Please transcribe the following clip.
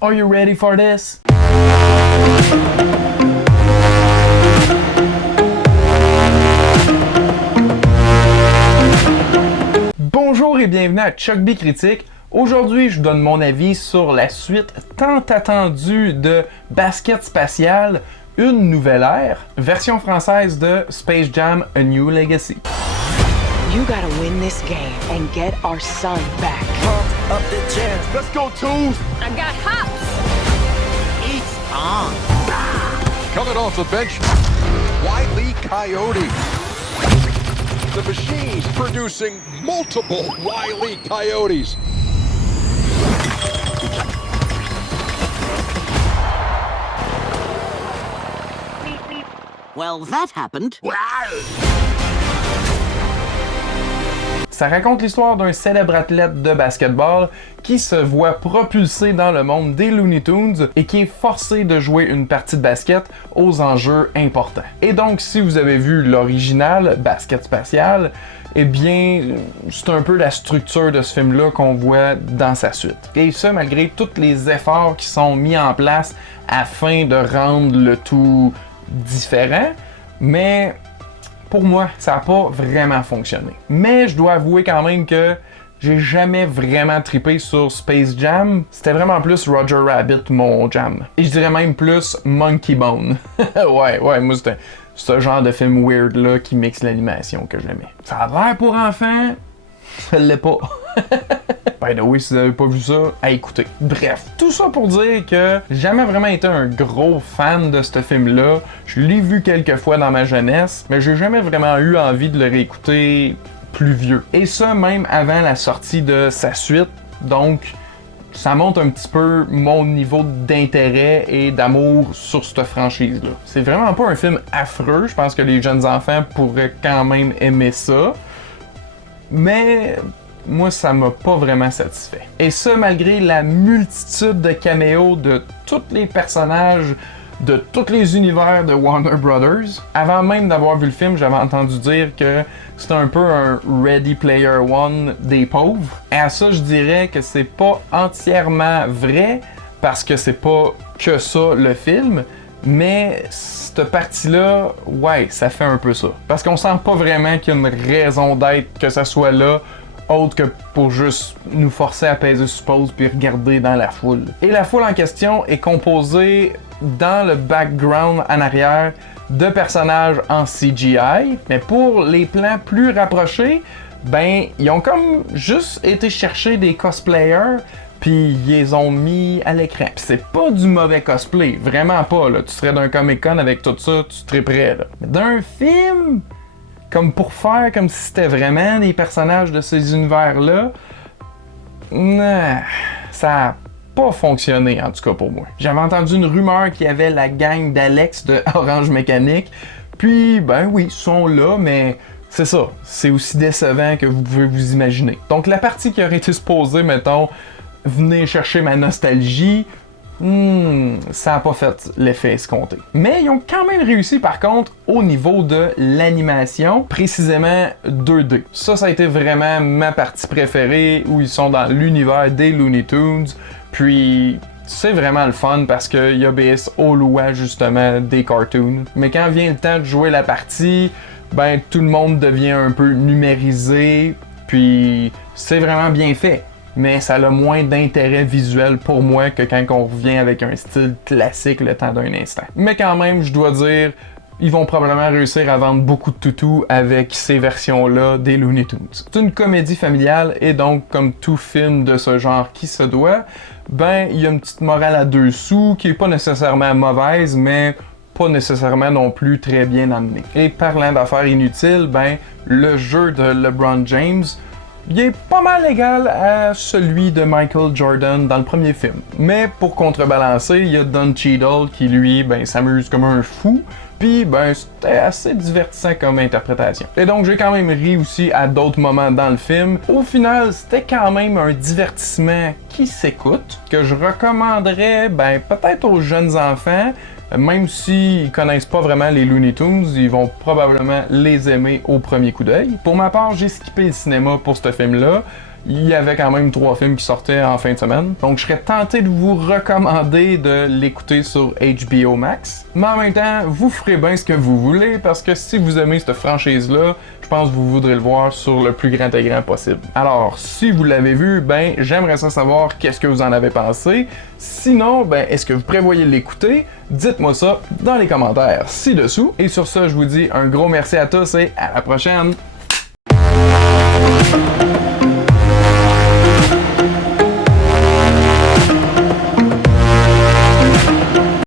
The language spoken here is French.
Are you ready for this? Bonjour et bienvenue à Chuck B Critique. Aujourd'hui, je vous donne mon avis sur la suite tant attendue de Basket Spatial, une nouvelle ère, version française de Space Jam: A New Legacy. You gotta win this game and get our son back. Pump up the jam. Let's go, Tools! I got hops! It's on. Coming off the bench, Wile E. Coyote. The machine's producing multiple Wile E. Coyotes. Well, that happened. Ça raconte l'histoire d'un célèbre athlète de basketball qui se voit propulsé dans le monde des Looney Tunes et qui est forcé de jouer une partie de basket aux enjeux importants. Et donc, si vous avez vu l'original, Basket Spatial, eh bien, c'est un peu la structure de ce film-là qu'on voit dans sa suite. Et ça, malgré tous les efforts qui sont mis en place afin de rendre le tout différent, mais pour moi, ça n'a pas vraiment fonctionné. Mais je dois avouer quand même que j'ai jamais vraiment trippé sur Space Jam. C'était vraiment plus Roger Rabbit, mon jam. Et je dirais même plus Monkey Bone. ouais, moi c'était ce genre de film weird là qui mixe l'animation que j'aimais. Ça a l'air pour enfants, ça l'est pas. By the way, si vous avez pas vu ça, à écouter. Bref, tout ça pour dire que j'ai jamais vraiment été un gros fan de ce film-là. Je l'ai vu quelques fois dans ma jeunesse, mais j'ai jamais vraiment eu envie de le réécouter plus vieux. Et ça, même avant la sortie de sa suite. Donc, ça montre un petit peu mon niveau d'intérêt et d'amour sur cette franchise-là. C'est vraiment pas un film affreux. Je pense que les jeunes enfants pourraient quand même aimer ça. Mais moi, ça m'a pas vraiment satisfait. Et ça, malgré la multitude de caméos de tous les personnages de tous les univers de Warner Brothers. Avant même d'avoir vu le film, j'avais entendu dire que c'était un peu un Ready Player One des pauvres. Et à ça, je dirais que c'est pas entièrement vrai, parce que c'est pas que ça le film, mais cette partie-là, ouais, ça fait un peu ça. Parce qu'on sent pas vraiment qu'il y a une raison d'être que ça soit là, autre que pour juste nous forcer à peser sur pause puis regarder dans la foule. Et la foule en question est composée dans le background en arrière de personnages en CGI, mais pour les plans plus rapprochés, ben, ils ont comme juste été chercher des cosplayers puis ils les ont mis à l'écran. Pis c'est pas du mauvais cosplay, vraiment pas, là. Tu serais d'un Comic-Con avec tout ça, tu serais prêt, là. Mais d'un film, comme pour faire comme si c'était vraiment des personnages de ces univers-là, nah, ça a pas fonctionné, en tout cas pour moi. J'avais entendu une rumeur qu'il y avait la gang d'Alex de Orange Mécanique, puis ben oui, ils sont là, mais c'est ça, c'est aussi décevant que vous pouvez vous imaginer. Donc la partie qui aurait été supposée, mettons, venez chercher ma nostalgie, ça n'a pas fait l'effet escompté. Mais ils ont quand même réussi par contre au niveau de l'animation, précisément 2D. Ça a été vraiment ma partie préférée, où ils sont dans l'univers des Looney Tunes, puis c'est vraiment le fun parce qu'ils obéissent aux lois justement des cartoons. Mais quand vient le temps de jouer la partie, ben tout le monde devient un peu numérisé, puis c'est vraiment bien fait. Mais ça a moins d'intérêt visuel pour moi que quand on revient avec un style classique le temps d'un instant. Mais quand même, je dois dire, ils vont probablement réussir à vendre beaucoup de toutous avec ces versions-là des Looney Tunes. C'est une comédie familiale et donc, comme tout film de ce genre qui se doit, ben, il y a une petite morale à deux sous qui est pas nécessairement mauvaise, mais pas nécessairement non plus très bien amenée. Et parlant d'affaires inutiles, ben, le jeu de LeBron James, il est pas mal égal à celui de Michael Jordan dans le premier film. Mais pour contrebalancer, il y a Don Cheadle qui lui, ben, s'amuse comme un fou. Puis, ben, c'était assez divertissant comme interprétation. Et donc, j'ai quand même ri aussi à d'autres moments dans le film. Au final, c'était quand même un divertissement qui s'écoute, que je recommanderais, ben, peut-être aux jeunes enfants. Même s'ils connaissent pas vraiment les Looney Tunes, ils vont probablement les aimer au premier coup d'œil. Pour ma part, j'ai skippé le cinéma pour ce film-là. il y avait quand même 3 films qui sortaient en fin de semaine. Donc je serais tenté de vous recommander de l'écouter sur HBO Max. Mais en même temps, vous ferez bien ce que vous voulez parce que si vous aimez cette franchise-là, je pense que vous voudrez le voir sur le plus grand écran possible. Alors, si vous l'avez vu, ben j'aimerais ça savoir qu'est-ce que vous en avez pensé. Sinon, ben est-ce que vous prévoyez l'écouter? Dites-moi ça dans les commentaires ci-dessous. Et sur ça, je vous dis un gros merci à tous et à la prochaine!